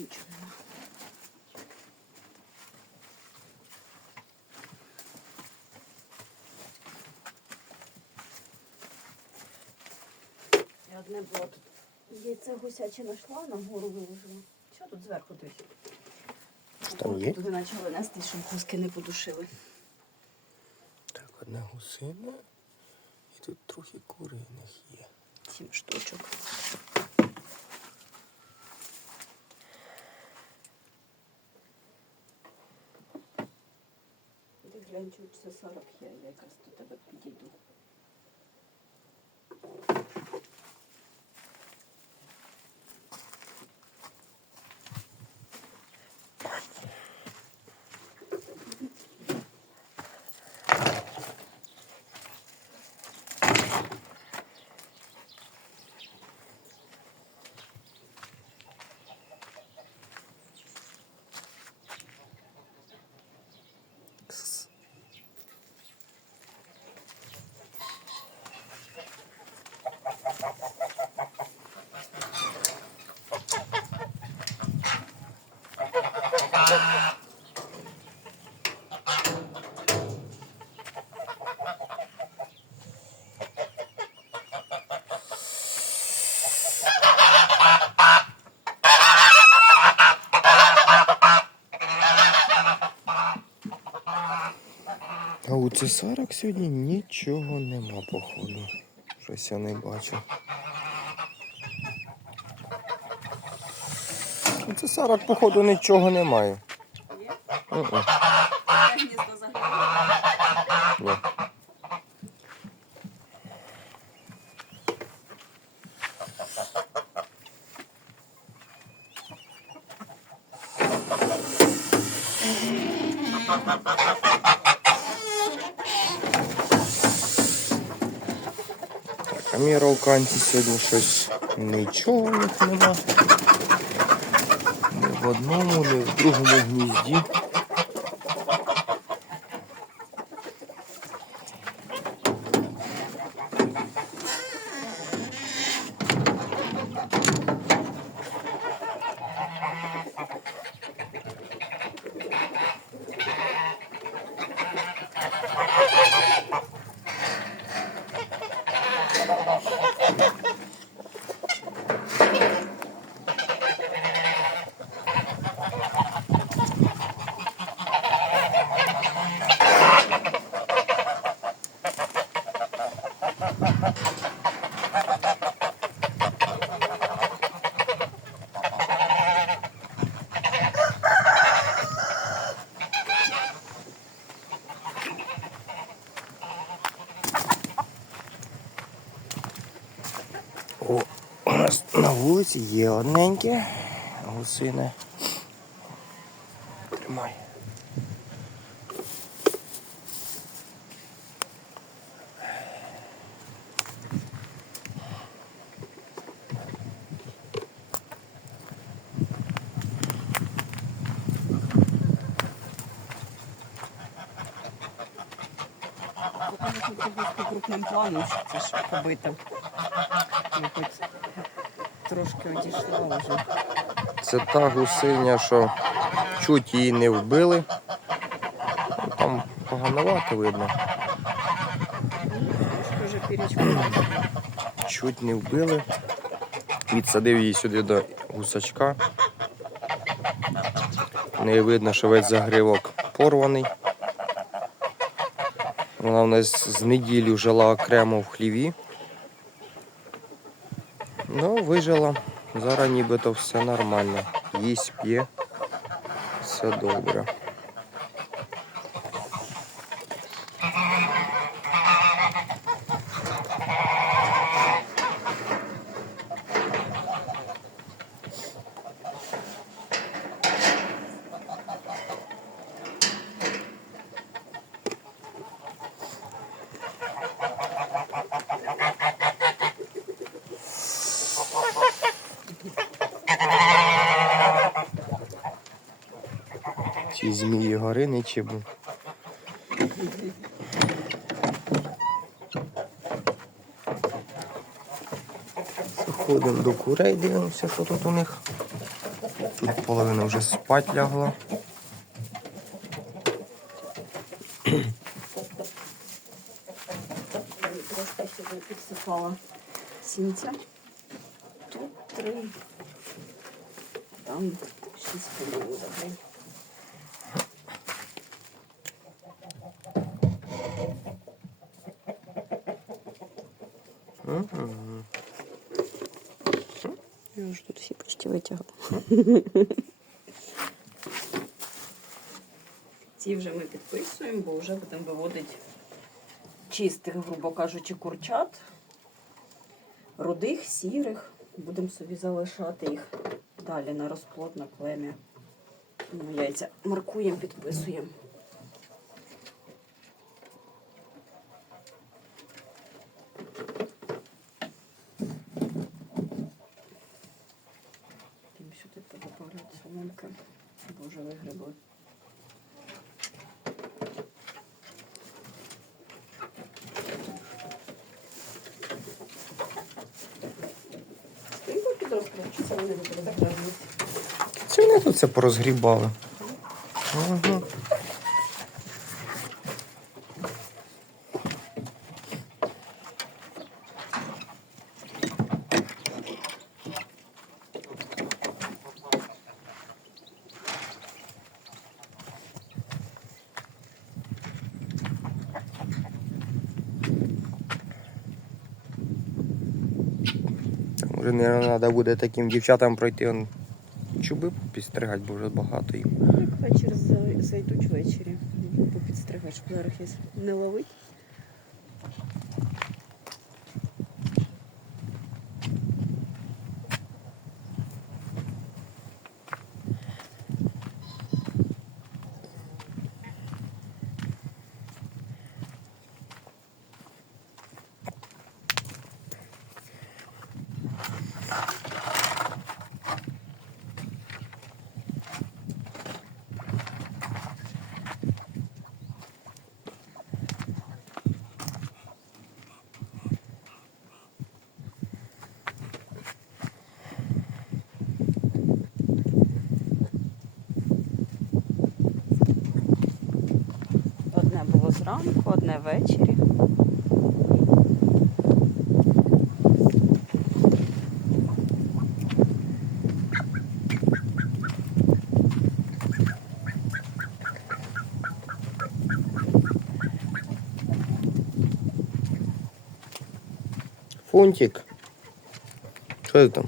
нічого нема. Я одне було тут. Яйце гусяче знайшла, на гору виложила. Що тут зверху? Що там є? Туди почали нести, щоб гуски не подушили. Так, одна гусина. І тут трохи куриних є. Сім штучок. Глянь, це 40 є, я якраз до тебе підійду. У цесарок сьогодні нічого нема, походу. Щось я не бачу. У цесарок, походу, нічого немає. Є? Мгм. Гніздо заграли. Ні. Так, а міралканці сьогодні щось нічого нема. Ні в одному, ні в другому гнізді. Нас на вулиці є одненьке гусине. Тримай. Крупним планом, що це ж побито. Хоч трошки одійшла вже. Це та гусиня, що чуть її не вбили. Там погановато видно. Трошки вже. Чуть не вбили. Відсадив її сюди до гусачка. В неї видно, що весь загривок порваний. Вона в нас з неділю жила окремо в хліві. Вижила. Зараз нібито все нормально. Їсть, п'є. Все добре. Ці змії гориничі був. Заходимо до курей, дивимося, що тут у них. Тут половина вже спать лягла. Трошки сюди підсипала сінця. Тут три, там шість полів Я вже тут всі почти витягла. Ці вже ми підписуємо, бо вже будемо виводити чистих, грубо кажучи, курчат, рудих, сірих. Будемо собі залишати їх далі на розплод, на плем'я. Ну, яйця маркуємо, підписуємо. Подобавлять соломки, бо вигребли. Чи це вони тут це порозгрібали. Вже, мабуть, треба буде таким дівчатам пройти он, чуби підстригати, бо вже багато їм. Вечір зайдуть ввечері. Попідстригати, зараз не ловить. Зранку, одне ввечері. Фунтик. Що це там?